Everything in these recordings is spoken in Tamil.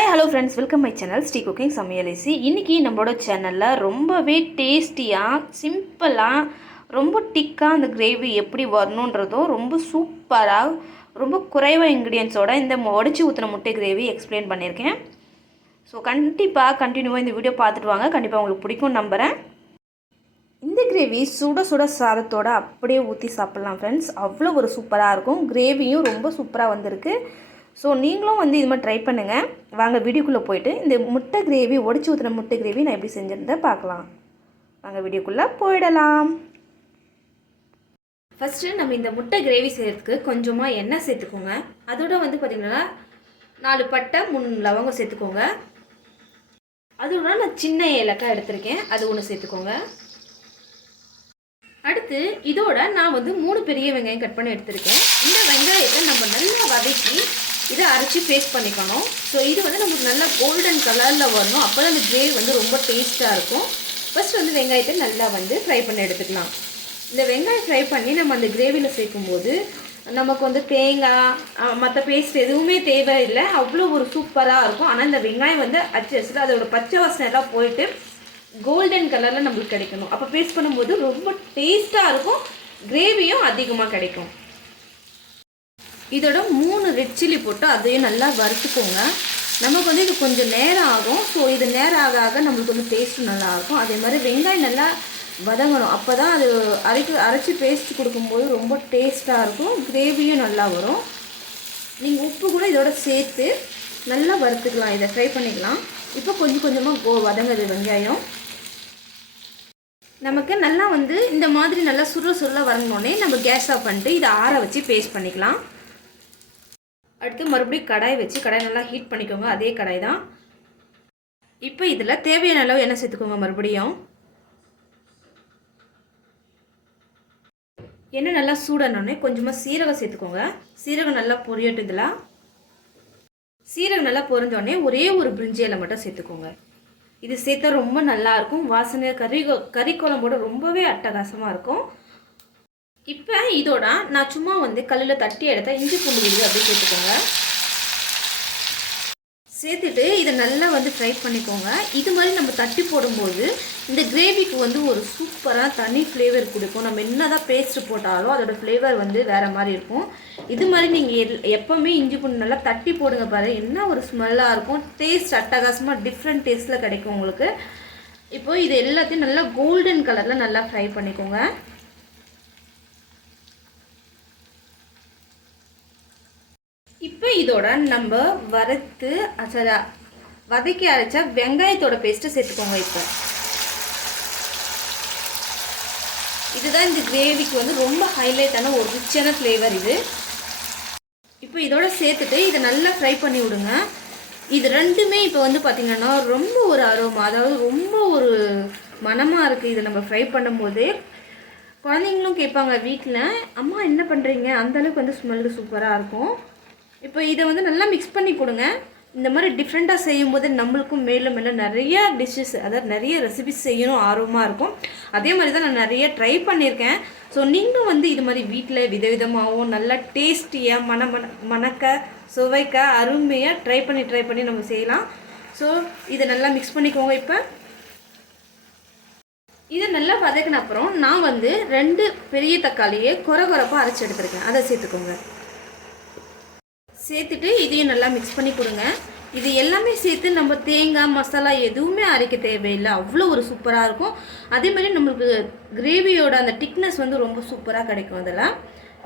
Hi hello friends, welcome my channel Sri cooking சமையலேசி. இன்றைக்கி நம்மளோட சேனலில் ரொம்பவே டேஸ்டியாக சிம்பிளாக ரொம்ப திக்காக அந்த கிரேவி எப்படி வரணுன்றதும் ரொம்ப சூப்பராக ரொம்ப குறைவாக இன்க்ரீடியன்ஸோட இந்த உடச்சி ஊற்றின முட்டை கிரேவி எக்ஸ்பிளைன் பண்ணியிருக்கேன். ஸோ கண்டிப்பாக கண்டினியூவாக இந்த வீடியோ பார்த்துட்டு வாங்க, கண்டிப்பாக உங்களுக்கு பிடிக்கும் நம்புகிறேன். இந்த கிரேவி சுட சுட சாதத்தோடு அப்படியே ஊற்றி சாப்பிட்லாம் ஃப்ரெண்ட்ஸ். அவ்வளோ ஒரு சூப்பராக இருக்கும். கிரேவியும் ரொம்ப சூப்பராக வந்திருக்கு. ஸோ நீங்களும் இது மாதிரி ட்ரை பண்ணுங்கள். வாங்க வீடியோக்குள்ளே போய்ட்டு இந்த முட்டை கிரேவி உடச்சி ஊற்றின முட்டை கிரேவி நான் எப்படி செஞ்சுருந்தேன் பார்க்கலாம். வாங்க வீடியோக்குள்ளே போயிடலாம். ஃபஸ்ட்டு நம்ம இந்த முட்டை கிரேவி செய்கிறதுக்கு கொஞ்சமாக எண்ணெய் சேர்த்துக்கோங்க. அதோட பார்த்திங்கன்னா 4 பட்டை 3 லவங்கம் சேர்த்துக்கோங்க. அதோட நான் சின்ன ஏலக்காய் எடுத்திருக்கேன், அது ஒன்று சேர்த்துக்கோங்க. அடுத்து இதோட நான் 3 பெரிய வெங்காயம் கட் பண்ணி எடுத்திருக்கேன். இந்த வெங்காயத்தை நம்ம நல்லா வதக்கி இதை அரைச்சி பேஸ்ட் பண்ணிக்கணும். ஸோ இது நமக்கு நல்லா கோல்டன் கலரில் வரணும். அப்போ தான் அந்த கிரேவி ரொம்ப டேஸ்ட்டாக இருக்கும். ஃபஸ்ட் வெங்காயத்தை நல்லா ஃப்ரை பண்ணி எடுத்துக்கலாம். இந்த வெங்காயம் ஃப்ரை பண்ணி நம்ம அந்த கிரேவியில் சேர்க்கும்போது நமக்கு தேங்காய் மற்ற பேஸ்ட் எதுவுமே தேவையில்லை, அவ்வளோ ஒரு சூப்பராக இருக்கும். ஆனால் இந்த வெங்காயம் அட்ஜஸ்ட் அதோட பச்சை வாசனை எல்லாம் போயிட்டு கோல்டன் கலரில் நம்மளுக்கு கிடைக்கணும். அப்போ பேஸ்ட் பண்ணும்போது ரொம்ப டேஸ்ட்டாக இருக்கும், கிரேவியும் அதிகமாக கிடைக்கும். இதோட 3 ரெட் சில்லி போட்டு அதையும் நல்லா வறுத்துக்கோங்க. நமக்கு இது கொஞ்சம் நேரம் ஆகும். ஸோ இது நேரம் ஆக ஆக நம்மளுக்கு டேஸ்ட்டும் நல்லாயிருக்கும். அதே மாதிரி வெங்காயம் நல்லா வதங்கணும். அப்போ தான் அது அரைச்சி பேஸ்ட் கொடுக்கும்போது ரொம்ப டேஸ்ட்டாக இருக்கும், கிரேவியும் நல்லா வரும். நீங்கள் உப்பு கூட இதோட சேர்த்து நல்லா வறுத்துக்கலாம், இதை ஃப்ரை பண்ணிக்கலாம். இப்போ கொஞ்சம் கொஞ்சமாக வதங்குது வெங்காயம். நமக்கு நல்லா இந்த மாதிரி நல்லா சுருள வதங்கினோடனே நம்ம கேஸ் ஆஃப் பண்ணிட்டு இதை ஆற வச்சு பேஸ்ட் பண்ணிக்கலாம். அடுத்து மறுபடியும் கடாய் நல்லா ஹீட் பண்ணிக்கோங்க, அதே கடாய் தான். இப்போ இதில் தேவையான அளவு எண்ணெய் சேர்த்துக்கோங்க. மறுபடியும் எண்ணெய் நல்லா சூடானோடனே கொஞ்சமாக சீரகம் சேர்த்துக்கோங்க. சீரகம் நல்லா பொரியட்டும். இதில் சீரகம் நல்லா பொரிஞ்சோடனே ஒரே ஒரு பிரிஞ்சி இலை மட்டும் சேர்த்துக்கோங்க. இது சேர்த்தா ரொம்ப நல்லாயிருக்கும். வாசனை கறி குழம்போட ரொம்பவே அட்டகாசமாக இருக்கும். இப்போ இதோட நான் சும்மா கல்லில் தட்டி எடுத்த இஞ்சி பூண்டு விழுது அப்படியே சேர்த்துக்கோங்க. சேர்த்துட்டு இதை நல்லா ஃப்ரை பண்ணிக்கோங்க. இது மாதிரி நம்ம தட்டி போடும்போது இந்த கிரேவிக்கு ஒரு சூப்பராக தனி ஃப்ளேவர் கொடுக்கும். நம்ம என்ன தான் பேஸ்ட்டு போட்டாலும் அதோடய ஃப்ளேவர் வேறு மாதிரி இருக்கும். இது மாதிரி நீங்கள் எப்போவுமே இஞ்சி பூண்டு நல்லா தட்டி போடுங்க பாரு, என்ன ஒரு ஸ்மெல்லாக இருக்கும். டேஸ்ட் அட்டகாசமாக டிஃப்ரெண்ட் டேஸ்ட்டில் கிடைக்கும் உங்களுக்கு. இப்போது இது எல்லாத்தையும் நல்லா கோல்டன் கலரில் நல்லா ஃப்ரை பண்ணிக்கோங்க. இப்போ இதோட நம்ம வதக்கி அரைச்ச வெங்காயத்தோட பேஸ்ட்டு சேர்த்துக்கோங்க. இப்போ இதுதான் இந்த கிரேவிக்கு ரொம்ப ஹைலைட்டான ஒரு ரிச்சான ஃப்ளேவர் இது. இப்போ இதோட சேர்த்துட்டு இதை நல்லா ஃப்ரை பண்ணி விடுங்க. இது ரெண்டுமே இப்போ பார்த்திங்கன்னா ரொம்ப ஒரு அரோமா, அதாவது ரொம்ப ஒரு மனமாக இருக்குது. இதை நம்ம ஃப்ரை பண்ணும்போதே குழந்தைங்களும் கேட்பாங்க வீட்டில், அம்மா என்ன பண்ணுறீங்க, அந்தளவுக்கு ஸ்மெல்லு சூப்பராக இருக்கும். இப்போ இதை நல்லா மிக்ஸ் பண்ணி கொடுங்க. இந்த மாதிரி டிஃப்ரெண்ட்டாக செய்யும்போது நம்மளுக்கும் மேலும் மேலும் நிறையா டிஷ்ஷஸ், அதாவது நிறைய ரெசிபிஸ் செய்யணும் ஆர்வமாக இருக்கும். அதே மாதிரி தான் நான் நிறைய ட்ரை பண்ணியிருக்கேன். ஸோ நீங்கள் இது மாதிரி வீட்டில் விதவிதமாகவும் நல்லா டேஸ்டியாக மணக்க சுவைக்க அருமையாக ட்ரை பண்ணி நம்ம செய்யலாம். ஸோ இதை நல்லா மிக்ஸ் பண்ணிக்கோங்க. இப்போ இதை நல்லா வதக்கின அப்புறம் நான் 2 பெரிய தக்காளியை குறப்பாக அரைச்சி எடுத்துருக்கேன், அதை சேர்த்துக்கோங்க. சேர்த்துட்டு இதையும் நல்லா மிக்ஸ் பண்ணி கொடுங்க. இது எல்லாமே சேர்த்து நம்ம தேங்காய் மசாலா எதுவுமே அரைக்க தேவையில்லை, அவ்வளோ ஒரு சூப்பராக இருக்கும். அதே மாதிரி நம்மளுக்கு கிரேவியோட அந்த திக்னஸ் ரொம்ப சூப்பராக கிடைக்கும் அதெல்லாம்.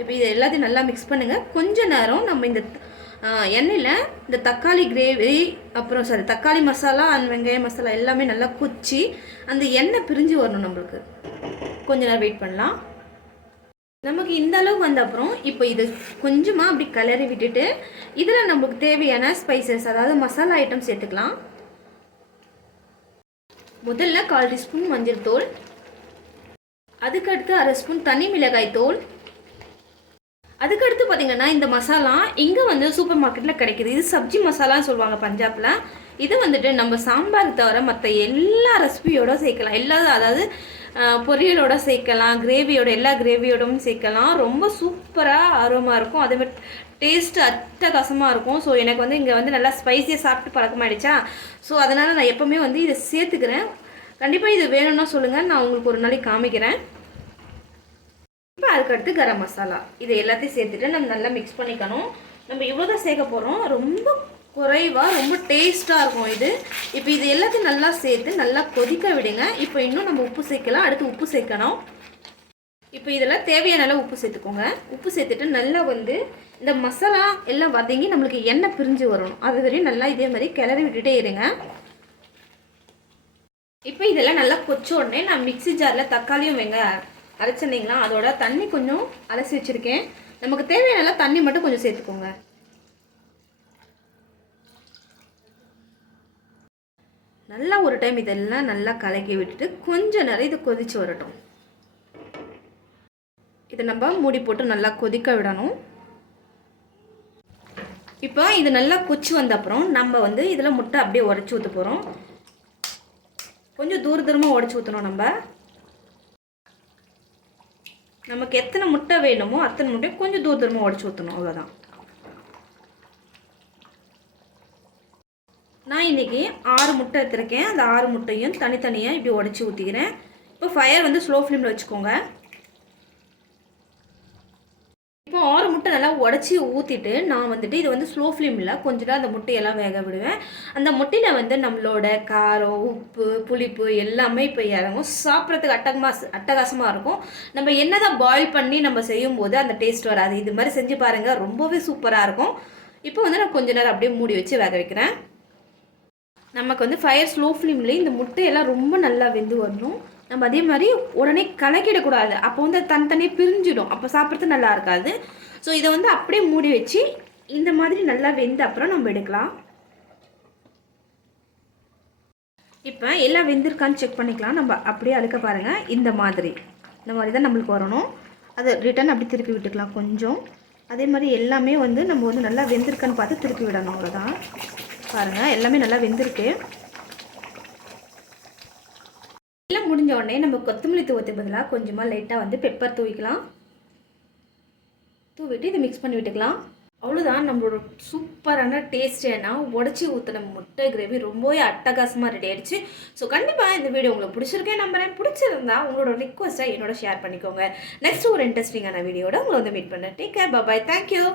இப்போ இது எல்லாத்தையும் நல்லா மிக்ஸ் பண்ணுங்கள். கொஞ்ச நேரம் நம்ம இந்த எண்ணெயில் இந்த தக்காளி கிரேவி அப்புறம் தக்காளி மசாலா அண்ட் வெங்காய மசாலா எல்லாமே நல்லா குச்சி அந்த எண்ணெய் பிரிஞ்சு வரணும். நம்மளுக்கு கொஞ்ச நேரம் வெயிட் பண்ணலாம். நமக்கு இந்த அளவுக்கு வந்த அப்புறம் இப்போ இது கொஞ்சமாக அப்படி கிளறி விட்டுட்டு இதில் நமக்கு தேவையான ஸ்பைசஸ், அதாவது மசாலா ஐட்டம் சேர்த்துக்கலாம். முதல்ல 1/4 டீஸ்பூன் மஞ்சள் தூள், அதுக்கடுத்து 1/2 ஸ்பூன் தனி மிளகாய் தூள். அதுக்கடுத்து பார்த்திங்கன்னா இந்த மசாலா இங்கே சூப்பர் மார்க்கெட்டில் கிடைக்கிது. இது சப்ஜி மசாலான்னு சொல்லுவாங்க பஞ்சாபில். இது நம்ம சாம்பார் தவிர மற்ற எல்லா ரெசிபியோட சேர்க்கலாம். அதாவது பொரியலோட சேர்க்கலாம், கிரேவியோட எல்லா கிரேவியோடும் சேர்க்கலாம். ரொம்ப சூப்பராக ஆர்வமாக இருக்கும். அதே மாதிரி டேஸ்ட்டு அட்டகாசமாக இருக்கும். ஸோ எனக்கு வந்து இங்கே வந்து நல்லா ஸ்பைஸியாக சாப்பிட்டு பழக்கமாகிடுச்சா, ஸோ அதனால் நான் எப்போவுமே வந்து இதை சேர்த்துக்கிறேன். கண்டிப்பாக இது வேணும்னா சொல்லுங்கள், நான் உங்களுக்கு ஒரு நாளைக்கு காமிக்கிறேன். இப்போ அதுக்கடுத்து கரம் மசாலா இதை எல்லாத்தையும் சேர்த்துட்டு நம்ம நல்லா மிக்ஸ் பண்ணிக்கணும். நம்ம இவ்வளோ தான் சேர்க்க போகிறோம். ரொம்ப குறைவாக ரொம்ப டேஸ்ட்டாக இருக்கும் இது. இப்போ இது எல்லாத்தையும் நல்லா சேர்த்து நல்லா கொதிக்க விடுங்க. இப்போ இன்னும் நம்ம உப்பு சேர்க்கலாம். அடுத்து உப்பு சேர்க்கணும். இப்போ இதெல்லாம் தேவையான அளவு உப்பு சேர்த்துக்கோங்க. உப்பு சேர்த்துட்டு நல்லா வந்து இந்த மசாலா எல்லாம் வதங்கி நம்மளுக்கு எண்ணெய் பிரிஞ்சு வரணும். அது வரையும் நல்லா இதே மாதிரி கிளறி விட்டுட்டே இருங்க. இப்போ இதெல்லாம் நல்லா கொச்ச உடனே நான் மிக்ஸி ஜாரில் தக்காளியும் அரைச்சிருந்தீங்களா, அதோட தண்ணி கொஞ்சம் அலசி வச்சுருக்கேன். நமக்கு தேவையான தண்ணி மட்டும் கொஞ்சம் சேர்த்துக்கோங்க. நல்லா ஒரு டைம் இதெல்லாம் நல்லா கலக்கி விட்டுட்டு கொஞ்ச நேரம் இது கொதிச்சு வரட்டும். இதை நம்ம மூடி போட்டு நல்லா கொதிக்க விடணும். இப்போ இது நல்லா கொச்சி வந்த அப்புறம் நம்ம வந்து இதில் முட்டை அப்படியே உடச்சி ஊற்ற போகிறோம். கொஞ்சம் தூரமாக உடச்சி ஊற்றணும். நமக்கு எத்தனை முட்டை வேணுமோ அத்தனை முட்டை கொஞ்சம் தூரமாக உடச்சி ஊற்றணும். அவ்வளோதான். நான் இன்றைக்கி 6 முட்டை எடுத்துருக்கேன். அந்த 6 முட்டையும் தனித்தனியாக இப்படி உடச்சி ஊற்றிக்கிறேன். இப்போ ஃபயர் வந்து ஸ்லோ ஃப்ளேமில் வச்சுக்கோங்க. இப்போ 6 முட்டை நல்லா உடச்சி ஊற்றிட்டு நான் வந்துட்டு இது வந்து ஸ்லோ ஃப்ளேமில் கொஞ்சம் அந்த முட்டையெல்லாம் வேக விடுவேன். அந்த முட்டையில் வந்து நம்மளோட காரம், உப்பு, புளிப்பு எல்லாமே இப்போ இறங்கும். சாப்பிட்றதுக்கு அட்டகாசமாக இருக்கும். நம்ம என்ன தான் பாயில் பண்ணி நம்ம செய்யும்போது அந்த டேஸ்ட் வராது. இது மாதிரி செஞ்சு பாருங்கள், ரொம்பவே சூப்பராக இருக்கும். இப்போ வந்து நான் கொஞ்ச நேரம் அப்படியே மூடி வச்சு வேக வைக்கிறேன். நமக்கு வந்து ஃபயர் ஸ்லோ ஃப்ளேம்லேயே இந்த முட்டையெல்லாம் ரொம்ப நல்லா வெந்து வரணும். நம்ம அதே மாதிரி உடனே கலக்கிடக்கூடாது. அப்போ வந்து தனித்தனியாக பிரிஞ்சிடும். அப்போ சாப்பிட்றது நல்லா இருக்காது. ஸோ இதை வந்து அப்படியே மூடி வச்சு இந்த மாதிரி நல்லா வெந்த அப்புறம் நம்ம எடுக்கலாம். இப்போ எல்லாம் வெந்திருக்கான்னு செக் பண்ணிக்கலாம். நம்ம அப்படியே அழுக்க பாருங்கள். இந்த மாதிரி தான் நம்மளுக்கு வரணும். அதை ரிட்டன் அப்படி திருப்பி விட்டுக்கலாம் கொஞ்சம். அதே மாதிரி எல்லாமே வந்து நம்ம வந்து நல்லா வெந்திருக்கான்னு பார்த்து திருப்பி விடணும். அவ்வளோதான். பாருங்கள், எல்லாமே நல்லா வெந்திருக்கு. எல்லாம் முடிஞ்ச உடனே நம்ம கொத்தமல்லி தூவத்து பதிலாக கொஞ்சமாக லைட்டாக வந்து பெப்பர் தூவிக்கலாம். தூவிட்டு இதை மிக்ஸ் பண்ணி விட்டுக்கலாம். அவ்வளோதான். நம்மளோட சூப்பரான டேஸ்டான உடச்சி ஊற்றின முட்டை கிரேவி ரொம்பவே அட்டகாசமாக ரெடி ஆகிடுச்சு. ஸோ கண்டிப்பாக இந்த வீடியோ உங்களுக்கு பிடிச்சிருக்கேன் நம்புறேன். பிடிச்சிருந்தா உங்களோட ரிக்வஸ்ட்டை என்னோட ஷேர் பண்ணிக்கோங்க. நெக்ஸ்ட் ஒரு இன்ட்ரெஸ்டிங்கான வீடியோட உங்களை வந்து மீட் பண்ணேன். டேக் கேர், பாய், தேங்க்யூ.